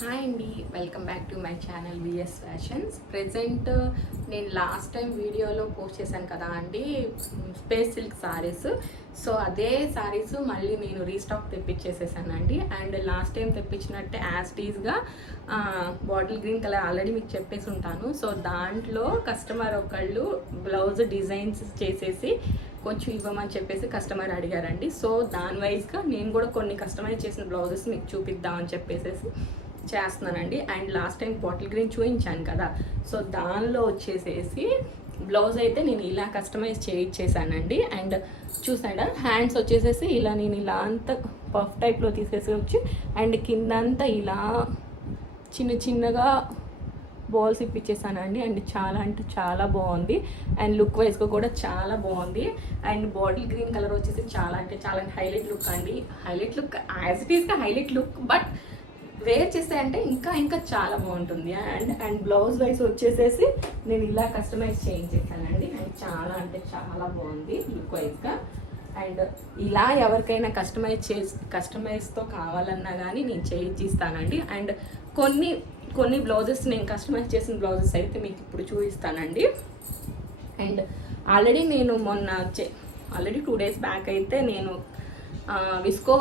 Hi అండి, welcome back to my channel VS fashions. Present నేను last time వీడియోలో post చేశాను కదా అండి, స్పేస్ సిల్క్ సారీస్. సో అదే సారీస్ మళ్ళీ నేను రీస్టాక్ తెప్పించేసేసానండి. అండ్ లాస్ట్ టైం తెప్పించినట్టే యాజ్ టీజ్గా బాటిల్ గ్రీన్ కలర్ ఆల్రెడీ మీకు చెప్పేసి ఉంటాను. సో దాంట్లో కస్టమర్ ఒకళ్ళు బ్లౌజ్ డిజైన్స్ చేసేసి కొంచెం ఇవ్వమని చెప్పేసి కస్టమర్ అడిగారండి. సో దాని వైజ్గా నేను కూడా కొన్ని కస్టమైజ్ చేసిన బ్లౌజెస్ మీకు చూపిద్దామని చెప్పేసి చేస్తున్నానండి. And last time bottle green చూపించాను కదా, సో దానిలో వచ్చేసేసి బ్లౌజ్ అయితే నేను ఇలా కస్టమైజ్ చేయించేసానండి. అండ్ చూసాడా, హ్యాండ్స్ వచ్చేసేసి ఇలా నేను ఇలా అంతా పఫ్ టైప్లో తీసేసి వచ్చి అండ్ కిందంతా ఇలా చిన్న చిన్నగా బాల్స్ ఇప్పించేసానండి. అండ్ చాలా అంటే చాలా బాగుంది. అండ్ లుక్ వైజ్గా కూడా చాలా బాగుంది. అండ్ బాటిల్ గ్రీన్ కలర్ వచ్చేసి చాలా అంటే చాలా హైలైట్ లుక్ అండి. హైలైట్ లుక్ యాజ్ ఇట్ ఈస్గా హైలైట్ లుక్, బట్ వేర్ చేస్తే అంటే ఇంకా ఇంకా చాలా బాగుంటుంది. అండ్ బ్లౌజ్ వైజ్ వచ్చేసేసి నేను ఇలా కస్టమైజ్ చేయించేసానండి. అండ్ చాలా అంటే చాలా బాగుంది లుక్ వైజ్గా. అండ్ ఇలా ఎవరికైనా కస్టమైజ్తో కావాలన్నా కానీ నేను చేయించిస్తానండి. అండ్ కొన్ని బ్లౌజెస్ నేను కస్టమైజ్ చేసిన బ్లౌజెస్ అయితే మీకు ఇప్పుడు చూపిస్తానండి. అండ్ ఆల్రెడీ నేను ఆల్రెడీ 2 days బ్యాక్ అయితే నేను విస్కో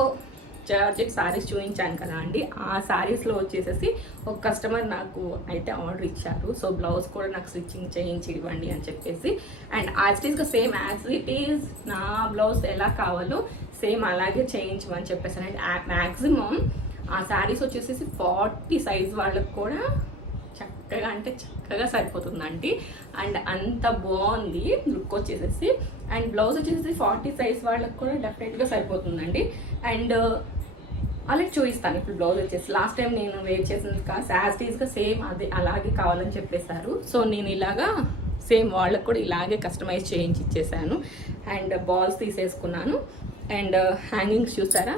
జార్జెట్ సారీస్ చూపించాను కదా అండి. ఆ సారీస్లో వచ్చేసేసి ఒక కస్టమర్ నాకు అయితే ఆర్డర్ ఇచ్చారు. సో బ్లౌజ్ కూడా నాకు స్టిచ్చింగ్ చేయించి ఇవ్వండి అని చెప్పేసి. అండ్ యాజ్ ఇట్ ఈస్గా సేమ్ యాజ్ ఇట్ ఈజ్ నా బ్లౌజ్ ఎలా కావాలో సేమ్ అలాగే చేయించమని చెప్పేసి. అండ్ మ్యాక్సిమం ఆ శారీస్ వచ్చేసేసి 40 సైజ్ వాళ్ళకి కూడా చక్కగా అంటే చక్కగా సరిపోతుందండి. అండ్ అంత బాగుంది లుక్ వచ్చేసేసి. అండ్ బ్లౌజ్ వచ్చేసి 40 సైజ్ వాళ్ళకి కూడా డెఫినెట్గా సరిపోతుందండి. అండ్ అలాగే చూపిస్తాను ఇప్పుడు బ్లౌజ్ వచ్చేసి. లాస్ట్ టైం నేను వేర్ చేసింది యాజ్ టీజ్గా సేమ్ అదే అలాగే కావాలని చెప్పేశారు. సో నేను ఇలాగా సేమ్ వాళ్ళకి కూడా ఇలాగే కస్టమైజ్ చేయించి ఇచ్చేసాను. అండ్ బాల్స్ తీసేసుకున్నాను. అండ్ హ్యాంగింగ్స్ చూసారా,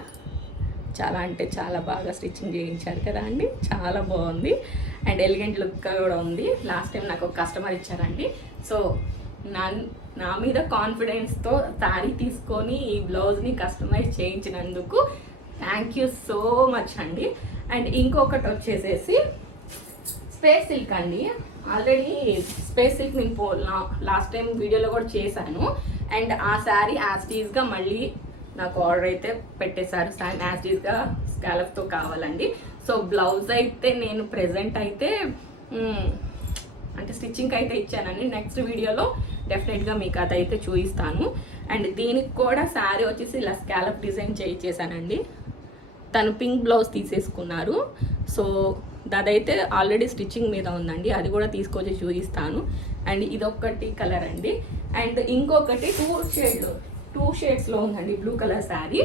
చాలా అంటే చాలా బాగా స్టిచ్చింగ్ చేయించారు కదా అండి, చాలా బాగుంది. అండ్ ఎలిగెంట్ లుక్ కూడా ఉంది. లాస్ట్ టైం నాకు ఒక కస్టమర్ ఇచ్చారండి. సో నా మీద కాన్ఫిడెన్స్తో శారీ తీసుకొని ఈ బ్లౌజ్ని కస్టమైజ్ చేయించినందుకు థ్యాంక్ యూ సో మచ్ అండి. అండ్ ఇంకొకటి వచ్చేసేసి స్పేస్ సిల్క్ అండి. ఆల్రెడీ స్పేస్ సిల్క్ నేను లాస్ట్ టైం వీడియోలో కూడా చేశాను. అండ్ ఆ శారీ యాజ్ టీజ్గా మళ్ళీ నాకు ఆర్డర్ అయితే పెట్టేశారు. యాజ్ టీజ్గా స్కాలప్తో కావాలండి. సో బ్లౌజ్ అయితే నేను ప్రెజెంట్ అయితే అంటే స్టిచ్చింగ్కి అయితే ఇచ్చానండి. నెక్స్ట్ వీడియోలో డెఫినెట్గా మీకు అదైతే చూపిస్తాను. అండ్ దీనికి కూడా శారీ వచ్చేసి ఇలా స్కాలప్ డిజైన్ చేయించేసానండి. తను పింక్ బ్లౌజ్ తీసేసుకున్నారు. సో అదైతే ఆల్రెడీ స్టిచ్చింగ్ మీద ఉందండి, అది కూడా తీసుకొచ్చి చూపిస్తాను. అండ్ ఇదొకటి కలర్ అండి. అండ్ ఇంకొకటి 2 షేడ్స్లో ఉందండి బ్లూ కలర్ శారీ.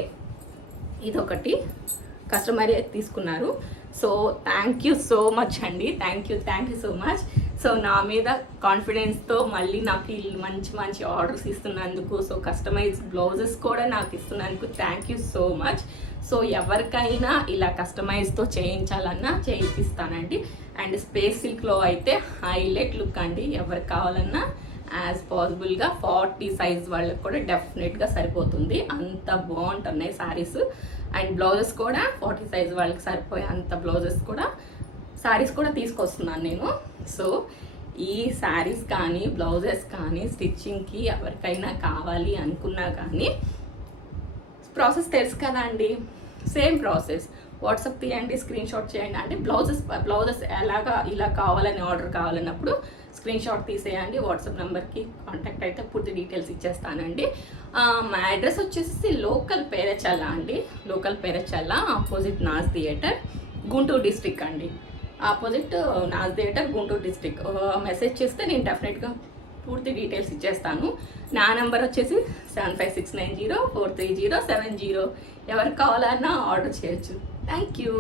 ఇదొకటి కస్టమర్ తీసుకున్నారు. So thank you so much అండి, thank you so much. So నా మీద కాన్ఫిడెన్స్తో మళ్ళీ నాకు మంచి మంచి ఆర్డర్స్ ఇస్తున్నందుకు, సో కస్టమైజ్ బ్లౌజెస్ కూడా నాకు ఇస్తున్నందుకు thank you so much. So ఎవరికైనా ఇలా కస్టమైజ్తో చేయించాలన్నా చేయిస్తానండి. అండ్ స్పేస్ సిల్క్లో అయితే హైలైట్ లుక్ అండి. ఎవరికి కావాలన్నా యాజ్ పాసిబుల్గా 40 సైజ్ వాళ్ళకి కూడా డెఫినెట్గా సరిపోతుంది. అంత బాగుంటున్నాయి శారీస్. అండ్ బ్లౌజెస్ కూడా 40 సైజ్ వాళ్ళకి సరిపోయే అంత బ్లౌజెస్ కూడా శారీస్ కూడా తీసుకొస్తున్నాను నేను. సో ఈ శారీస్ కానీ బ్లౌజెస్ కానీ స్టిచ్చింగ్కి ఎవరికైనా కావాలి అనుకున్నా కానీ ప్రాసెస్ తెలుసు కదా అండి, సేమ్ ప్రాసెస్. వాట్సాప్ తీయండి, స్క్రీన్ షాట్ చేయండి. అంటే బ్లౌజెస్ ఎలాగా ఇలా కావాలని ఆర్డర్ కావాలన్నప్పుడు స్క్రీన్ షాట్ తీసేయండి. వాట్సాప్ నెంబర్కి కాంటాక్ట్ అయితే పూర్తి డీటెయిల్స్ ఇచ్చేస్తానండి. మా అడ్రస్ వచ్చేసి లోకల్ పేరచల్ల అండి, local Perecherla opposite Naz theatre, Guntur district అండి. Opposite Naz theatre, Guntur district. Message చేస్తే నేను డెఫినెట్గా పూర్తి డీటెయిల్స్ ఇచ్చేస్తాను. నా నెంబర్ వచ్చేసి 7569043070. ఎవరికి కావాలన్నా ఆర్డర్ చేయొచ్చు. Thank you.